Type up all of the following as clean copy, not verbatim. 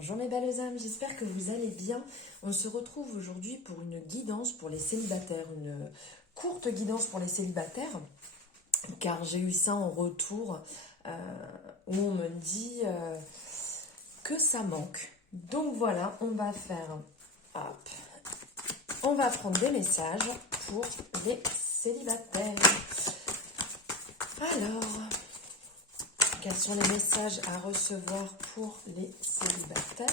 Bonjour mes belles âmes, j'espère que vous allez bien. On se retrouve aujourd'hui pour une guidance pour les célibataires, une courte guidance pour les célibataires, car j'ai eu ça en retour où on me dit que ça manque. Donc voilà, on va faire, hop, on va prendre des messages pour les célibataires. Alors, quels sont les messages à recevoir pour les célibataires?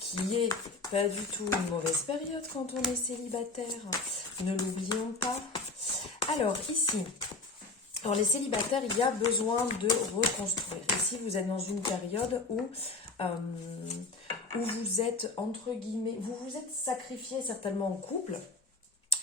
Qui est pas du tout une mauvaise période quand on est célibataire. Ne l'oublions pas. Alors ici, les célibataires, il y a besoin de reconstruire. Ici, vous êtes dans une période où vous êtes, entre guillemets, vous vous êtes sacrifié certainement en couple.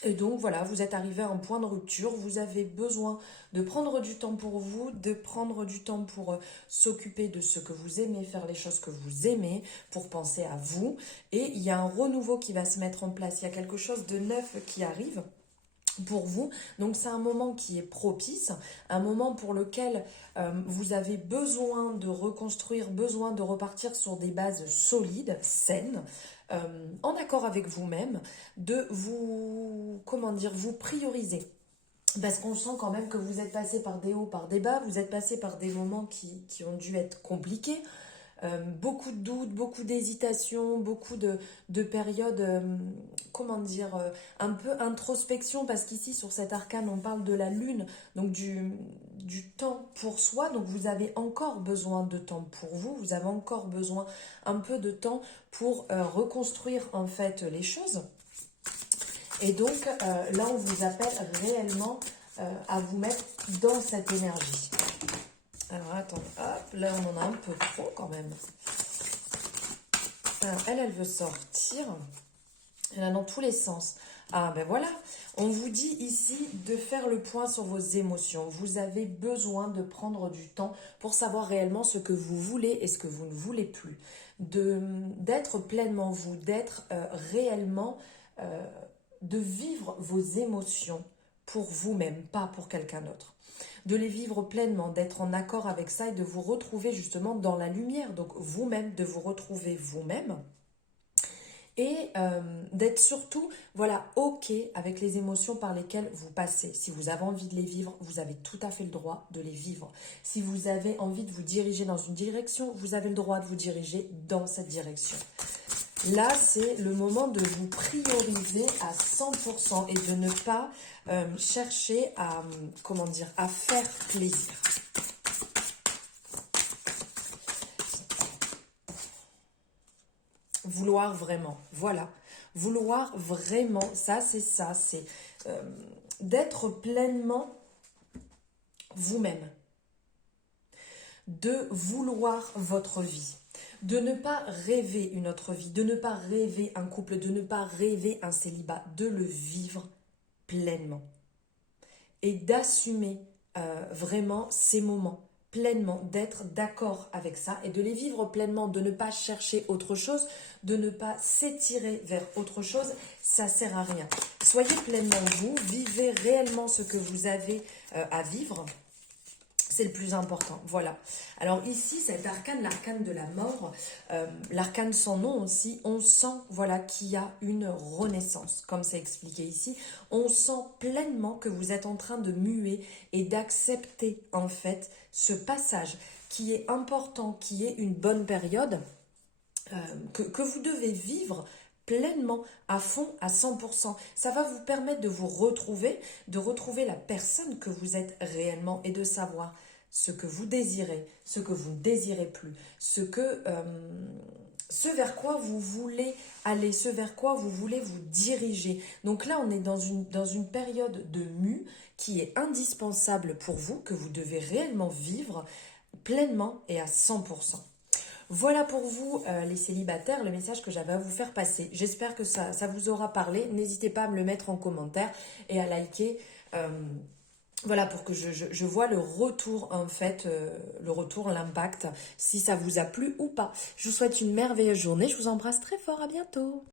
Et donc voilà, vous êtes arrivé à un point de rupture, vous avez besoin de prendre du temps pour vous, de prendre du temps pour s'occuper de ce que vous aimez, faire les choses que vous aimez, pour penser à vous. Et il y a un renouveau qui va se mettre en place, il y a quelque chose de neuf qui arrive pour vous. Donc c'est un moment qui est propice, un moment pour lequel vous avez besoin de reconstruire, besoin de repartir sur des bases solides, saines, en accord avec vous-même, de vous, vous prioriser. Parce qu'on sent quand même que vous êtes passé par des hauts, par des bas, vous êtes passé par des moments qui ont dû être compliqués. Beaucoup de doutes, beaucoup d'hésitations, beaucoup de périodes, un peu introspection, parce qu'ici sur cet arcane on parle de la lune, donc du temps pour soi, donc vous avez encore besoin de temps pour vous, vous avez encore besoin un peu de temps pour reconstruire en fait les choses. Et donc là on vous appelle réellement à vous mettre dans cette énergie. Alors attends, hop, là on en a un peu trop quand même. Alors elle veut sortir. Elle a dans tous les sens. Ah ben voilà, on vous dit ici de faire le point sur vos émotions. Vous avez besoin de prendre du temps pour savoir réellement ce que vous voulez et ce que vous ne voulez plus. D'être pleinement vous, d'être réellement, de vivre vos émotions pour vous-même, pas pour quelqu'un d'autre. De les vivre pleinement, d'être en accord avec ça et de vous retrouver justement dans la lumière. Donc vous-même, de vous retrouver vous-même. Et d'être surtout, voilà, ok avec les émotions par lesquelles vous passez. Si vous avez envie de les vivre, vous avez tout à fait le droit de les vivre. Si vous avez envie de vous diriger dans une direction, vous avez le droit de vous diriger dans cette direction. Là, c'est le moment de vous prioriser à 100% et de ne pas chercher à, à faire plaisir. Vouloir vraiment, voilà. Vouloir vraiment, c'est d'être pleinement vous-même. De vouloir votre vie. De ne pas rêver une autre vie, de ne pas rêver un couple, de ne pas rêver un célibat, de le vivre pleinement. Et d'assumer vraiment ces moments pleinement, d'être d'accord avec ça et de les vivre pleinement, de ne pas chercher autre chose, de ne pas s'étirer vers autre chose, ça sert à rien. Soyez pleinement vous, vivez réellement ce que vous avez à vivre. C'est le plus important, voilà. Alors ici, cet arcane, l'arcane de la mort, l'arcane sans nom aussi, on sent voilà, qu'il y a une renaissance, comme c'est expliqué ici. On sent pleinement que vous êtes en train de muer et d'accepter en fait ce passage qui est important, qui est une bonne période, que vous devez vivre pleinement, à fond, à 100%. Ça va vous permettre de vous retrouver, de retrouver la personne que vous êtes réellement et de savoir ce que vous désirez, ce que vous ne désirez plus, ce vers quoi vous voulez aller, ce vers quoi vous voulez vous diriger. Donc là, on est dans une période de mue qui est indispensable pour vous, que vous devez réellement vivre pleinement et à 100%. Voilà pour vous les célibataires, le message que j'avais à vous faire passer. J'espère que ça vous aura parlé. N'hésitez pas à me le mettre en commentaire et à liker. Voilà, pour que je vois le retour en fait, l'impact, si ça vous a plu ou pas. Je vous souhaite une merveilleuse journée. Je vous embrasse très fort. À bientôt.